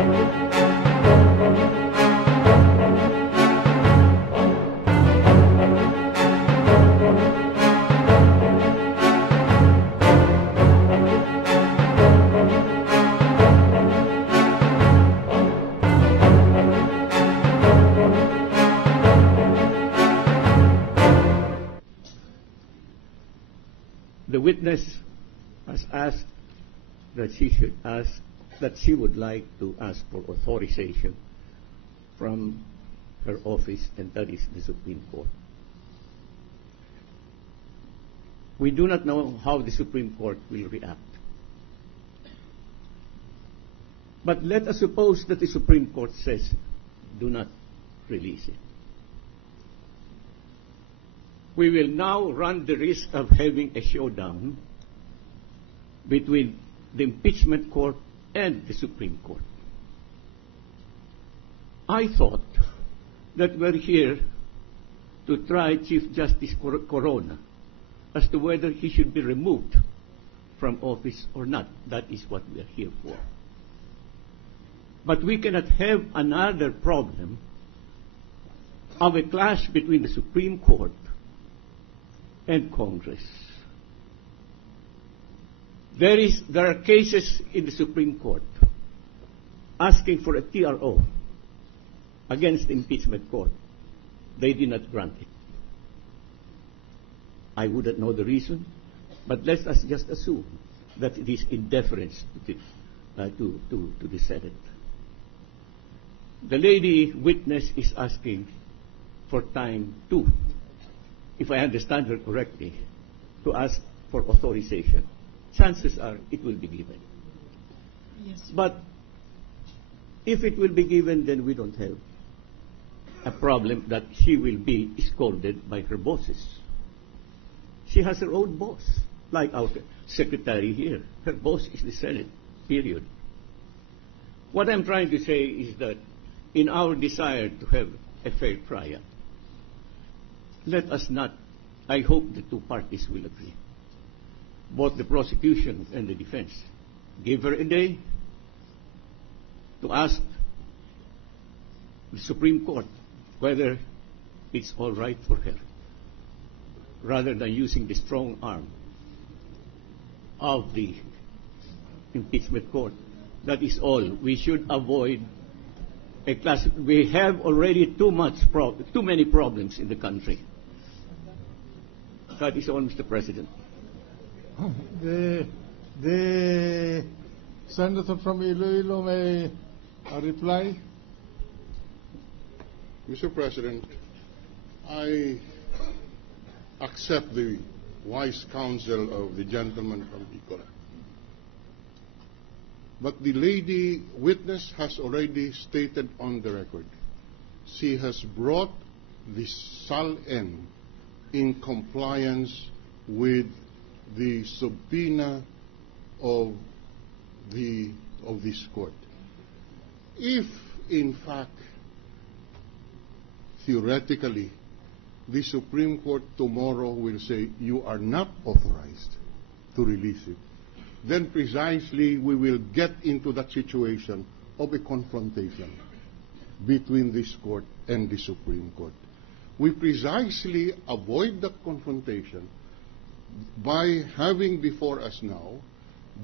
The witness has asked that she would like to ask for authorization from her office, and that is the Supreme Court. We do not know how the Supreme Court will react. But let us suppose that the Supreme Court says, do not release it. We will now run the risk of having a showdown between the Impeachment Court and the Supreme Court. I thought that we're here to try Chief Justice Corona as to whether he should be removed from office or not. That is what we are here for. But we cannot have another problem of a clash between the Supreme Court and Congress. There are cases in the Supreme Court asking for a TRO against the Impeachment Court. They did not grant it. I wouldn't know the reason, but let us just assume that it is in deference to the Senate. The lady witness is asking for time too, if I understand her correctly, to ask for authorization. Chances are it will be given. Yes. But if it will be given, then we don't have a problem that she will be scolded by her bosses. She has her own boss, like our secretary here. Her boss is the Senate, period. What I'm trying to say is that in our desire to have a fair trial, let us not, I hope the two parties will agree, both the prosecution and the defense, give her a day to ask the Supreme Court whether it's all right for her, rather than using the strong arm of the Impeachment Court. That is all. We should avoid a class. We have already too many problems in the country. That is all, Mr. President. The senator from Iloilo may reply. Mr. President, I accept the wise counsel of the gentleman from Icora. But the lady witness has already stated on the record, she has brought the SALNS in compliance with the subpoena of this court. If, in fact, theoretically, the Supreme Court tomorrow will say you are not authorized to release it, then precisely we will get into that situation of a confrontation between this court and the Supreme Court. We precisely avoid that confrontation by having before us now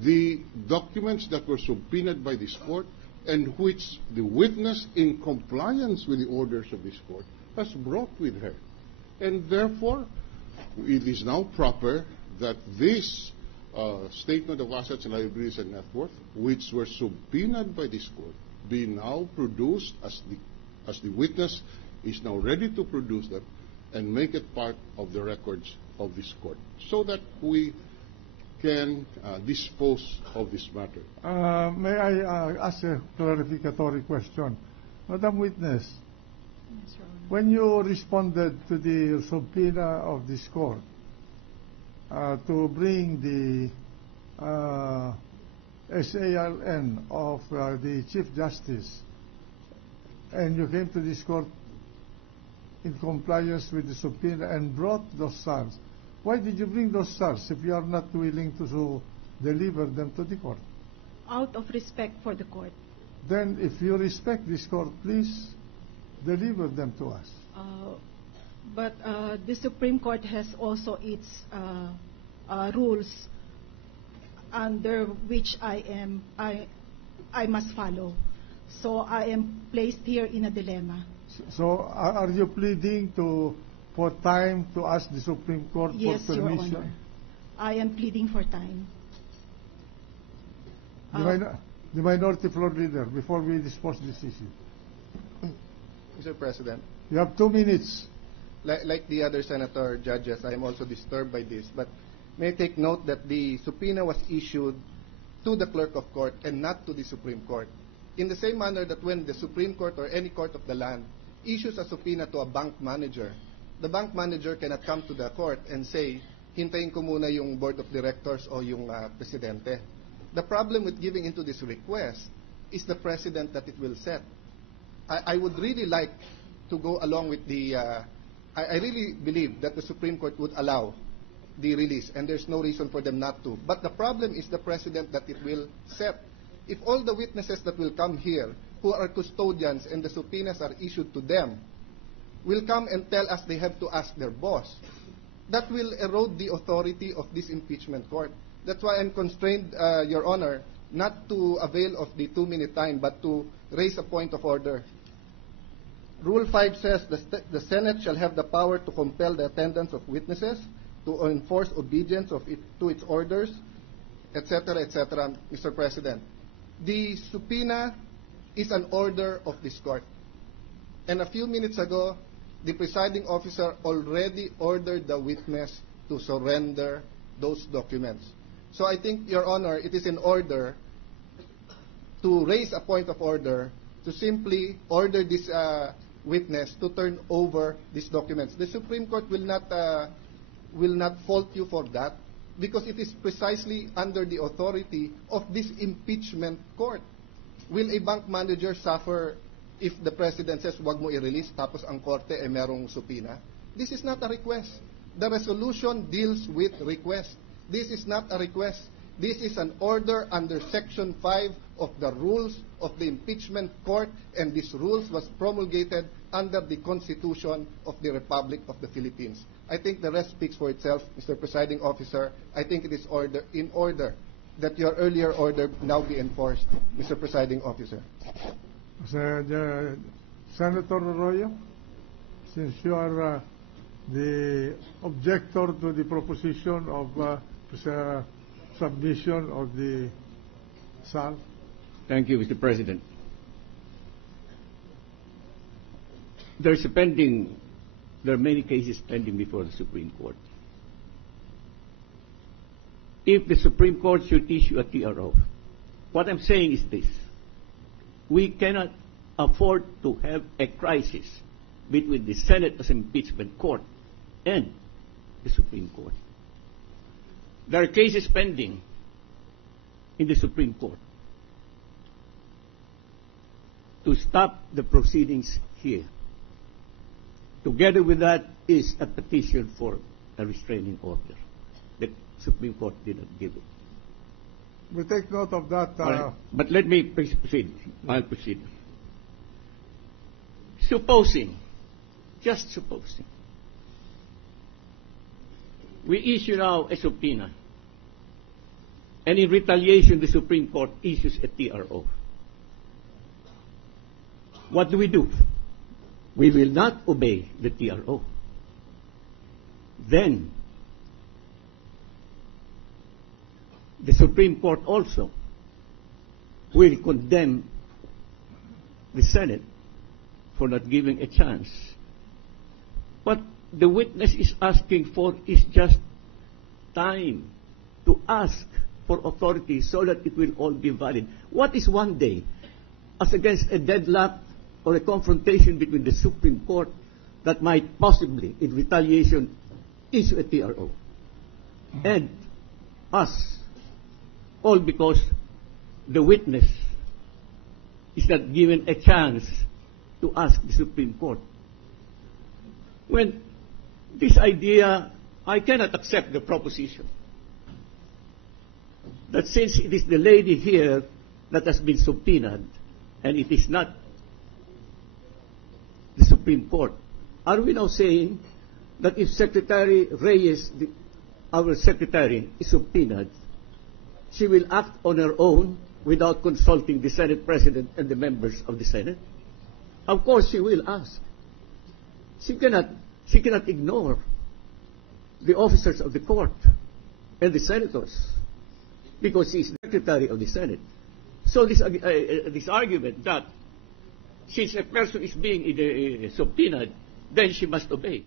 the documents that were subpoenaed by this court and which the witness, in compliance with the orders of this court, has brought with her. And therefore, it is now proper that this statement of assets and liabilities and net worth, which were subpoenaed by this court, be now produced as the witness is now ready to produce them and make it part of the records of this court, so that we can dispose of this matter. May I ask a clarificatory question? Madam Witness, Yes, Your Honor. when you responded to the subpoena of this court to bring the SALN of the Chief Justice, and you came to this court in compliance with the subpoena and brought those SALNS, why did you bring those SALNS if you are not willing to deliver them to the court? Out of respect for the court. then if you respect this court, please deliver them to us. But the Supreme Court has also its rules under which I must follow. So I am placed here in a dilemma. So are you pleading for time to ask the Supreme Court Yes, for Your permission? Honor. I am pleading for time. The minority floor leader, before we dispose this issue. Mr. President, You have 2 minutes. like the other senator judges, I am also disturbed by this. But may I take note that the subpoena was issued to the clerk of court and not to the Supreme Court. In the same manner that when the Supreme Court or any court of the land issues a subpoena to a bank manager, the bank manager cannot come to the court and say, hintayin ko muna yung board of directors o yung presidente. The problem with giving into this request is the precedent that it will set. I would really like to go along with the, I really believe that the Supreme Court would allow the release, and there's no reason for them not to. But the problem is the precedent that it will set. If all the witnesses that will come here, who are custodians and the subpoenas are issued to them, will come and tell us they have to ask their boss, that will erode the authority of this impeachment court. That's why I'm constrained, Your Honor, not to avail of the 2-minute time, but to raise a point of order. Rule 5 says the Senate shall have the power to compel the attendance of witnesses, to enforce obedience to its orders, etc., etc., Mr. President. The subpoena is an order of this court. And a few minutes ago, the presiding officer already ordered the witness to surrender those documents. So I think, Your Honor, it is in order to raise a point of order to simply order this witness to turn over these documents. The Supreme Court will not fault you for that, because it is precisely under the authority of this impeachment court. Will a bank manager suffer if the president says, wag mo i-release, tapos ang korte ay merong subpoena? This is not a request. The resolution deals with request. This is not a request. This is an order under Section 5 of the rules of the impeachment court, and this rules was promulgated under the Constitution of the Republic of the Philippines. I think the rest speaks for itself, Mr. Presiding Officer. I think it is in order that your earlier order now be enforced, Mr. Presiding Officer. Senator Arroyo, since you are the objector to the proposition of submission of the SALNS. Thank you, Mr. President. There are many cases pending before the Supreme Court. If the Supreme Court should issue a TRO, what I'm saying is this: we cannot afford to have a crisis between the Senate as impeachment court and the Supreme Court. There are cases pending in the Supreme Court to stop the proceedings here. Together with that is a petition for a restraining order. The Supreme Court did not give it. We take note of that. Right. But let me proceed. I'll proceed. Supposing, just supposing, we issue now a subpoena, and in retaliation the Supreme Court issues a TRO. What do? We will not obey the TRO. Then the Supreme Court also will condemn the Senate for not giving a chance. What the witness is asking for is just time to ask for authority so that it will all be valid. What is one day as against a deadlock or a confrontation between the Supreme Court that might possibly, in retaliation, issue a TRO? And us, all because the witness is not given a chance to ask the Supreme Court. When this idea, I cannot accept the proposition that since it is the lady here that has been subpoenaed, and it is not the Supreme Court, are we now saying that if Secretary Reyes, our secretary, is subpoenaed, she will act on her own without consulting the Senate President and the members of the Senate? Of course she will ask. She cannot ignore the officers of the court and the senators because she is the Secretary of the Senate. So this argument that since a person is being subpoenaed, then she must obey.